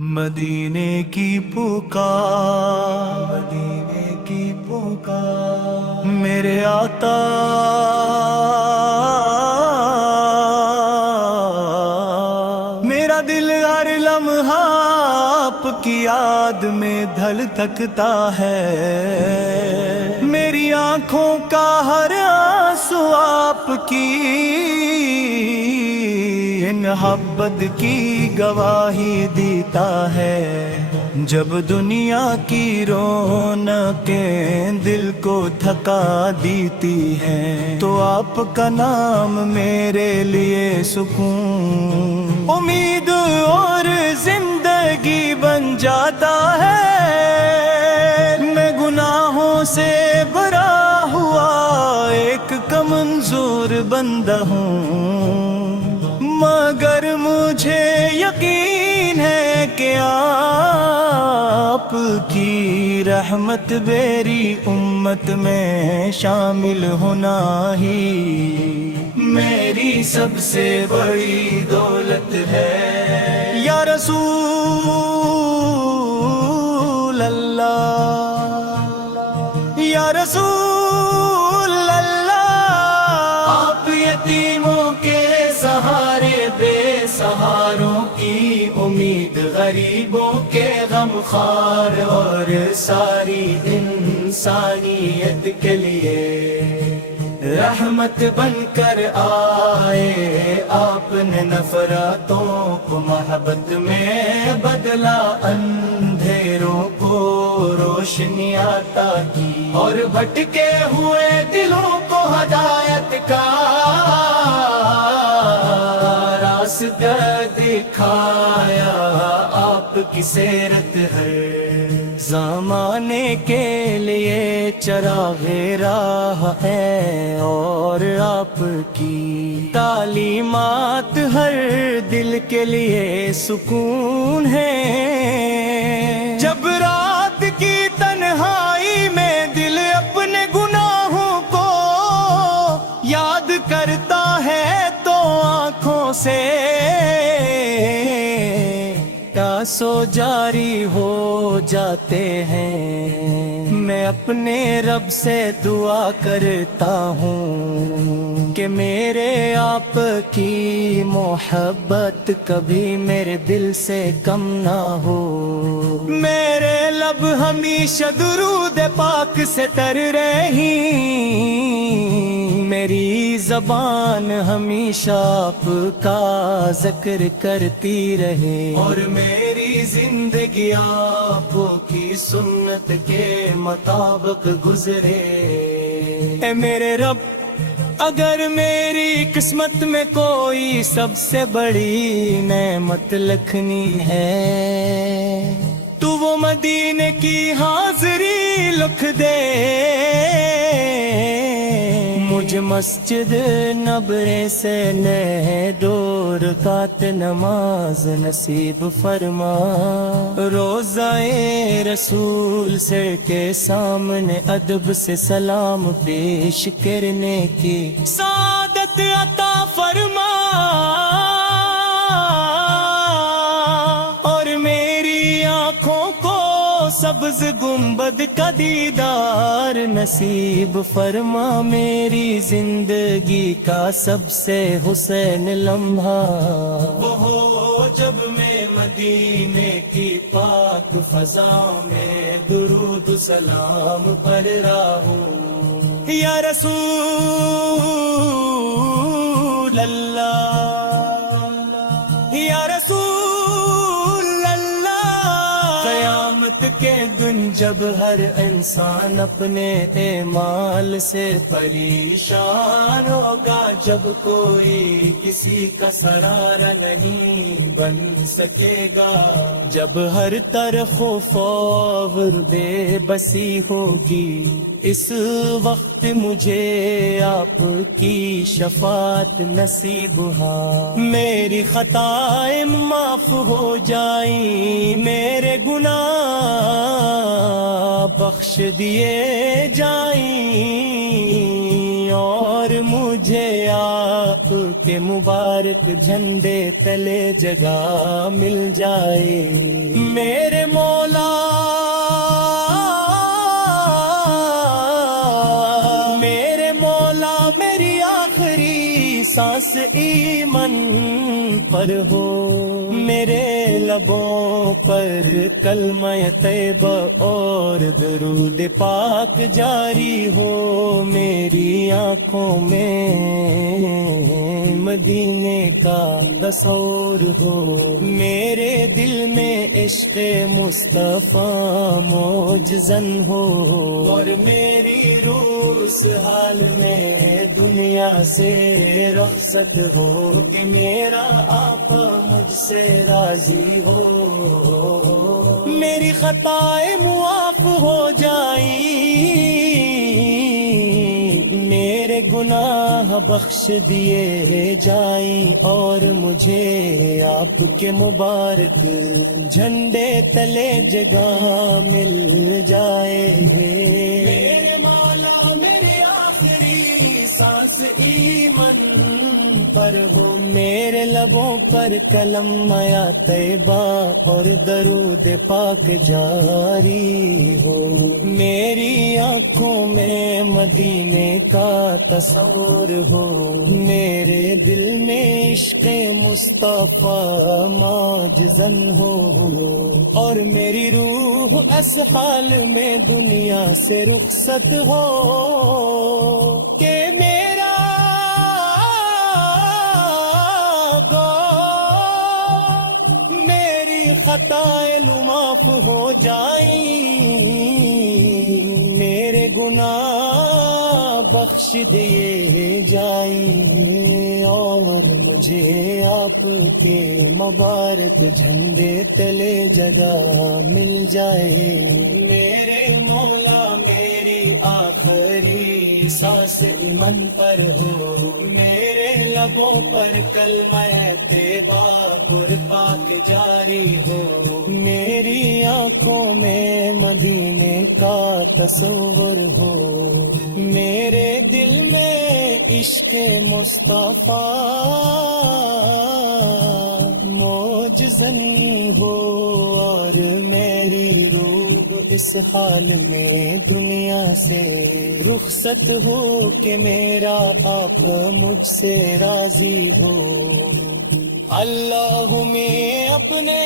مدینے کی پکار، مدینے کی پکار، میرے آقا میرا دل ہر لمحہ آپ کی یاد میں دھل تھکتا ہے، میری آنکھوں کا ہر آنسو آپ کی محبت کی گواہی دیتا ہے۔ جب دنیا کی رونقیں دل کو تھکا دیتی ہیں، تو آپ کا نام میرے لیے سکون، امید اور زندگی بن جاتا ہے۔ میں گناہوں سے بھرا ہوا ایک کمزور بندہ ہوں، مگر مجھے یقین ہے کہ آپ کی رحمت میری امت میں شامل ہونا ہی میری سب سے بڑی دولت ہے۔ یا رسول اللہ، یا رسول اللہ، آپ یتیموں کے سہارے، بے سہاروں کی امید، غریبوں کے غم خوار، اور ساری انسانیت کے لیے رحمت بن کر آئے۔ آپ نے نفرتوں کو محبت میں بدلا، اندھیروں کو روشنی عطا کی، اور بھٹکے ہوئے دلوں کو ہدایت کا راستہ دکھایا۔ آپ کی سیرت ہے زمانے کے لیے چراغ راہ ہے، اور آپ کی تعلیمات ہر دل کے لیے سکون ہے۔ جب رات کی تنہائی میں دل اپنے گناہوں کو یاد کرتا ہے، تو آنکھوں سے آنسو جاری ہو جاتے ہیں۔ میں اپنے رب سے دعا کرتا ہوں کہ میرے آپ کی محبت کبھی میرے دل سے کم نہ ہو، میرے لب ہمیشہ درود پاک سے تر رہیں، میری زبان ہمیشہ آپ کا ذکر کرتی رہے، اور میری زندگی آپ کی سنت کے مطابق گزرے۔ اے میرے رب، اگر میری قسمت میں کوئی سب سے بڑی نعمت لکھنی ہے، تو وہ مدینے کی حاضری لکھ دے۔ مجھے مسجد نبرے سے نہ دور رکعت نماز نصیب فرما، روضہ رسول سے کے سامنے ادب سے سلام پیش کرنے کی سعادت عطا فرما، اور میری آنکھوں کو سبز گنبد کا دیدار نصیب فرما۔ میری زندگی کا سب سے حسین لمحہ وہ ہو جب میں مدینے کی پاک فضا میں درود سلام پڑھ رہا ہوں۔ یا رسول اللہ، یا رسول اللہ، قیامت کے دن جب ہر انسان اپنے اعمال سے پریشان ہوگا، جب کوئی کسی کا سہارا نہیں بن سکے گا، جب ہر طرف خوف اور بے بسی ہوگی، اس وقت مجھے آپ کی شفاعت نصیب ہو، میری خطائیں معاف ہو جائیں، میرے گناہ بخش دیے جائیں، اور مجھے آپ کے مبارک جھنڈے تلے جگہ مل جائے۔ لبوں پر کلمہ طیبہ اور درود پاک جاری ہو، میری آنکھوں میں مدینے کا تصور ہو، میرے دل میں عشق مصطفیٰ موجزن ہو، اور میری روح اس حال میں دنیا سے رخصت ہو کہ میرا آقا مجھ سے راضی ہو، میری خطائیں معاف ہو جائیں، میرے گناہ بخش دیے جائیں، اور مجھے آپ کے مبارک جھنڈے تلے جگہ مل جائے، میرے مولا میری آخری سانس ایمن پر ہو، میرے لبوں پر کلمہ طیبہ اور درود پاک جاری ہو، میری آنکھوں میں مدینے کا تصور ہو، میرے دل میں عشق مصطفیٰ موجزن ہو، اور میری روح اس حال میں دنیا سے رخصت ہو کہ میرا میری خطائیں معاف ہو جائیں، میرے گناہ بخش دیے جائیں، اور مجھے آپ کے مبارک جھنڈے تلے جگہ مل جائے، میرے مولا میری آخری سانس ایمن پر ہو، میرے لبوں پر کلمہ طیبہ پر پاک جاری ہو، میری آنکھوں میں مدینے کا تصور ہو، میرے دل میں عشق مصطفیٰ موجزن ہو، اور میری روح اس حال میں دنیا سے رخصت ہو کہ میرا آقا مجھ سے راضی ہو، اللہ میں اپنے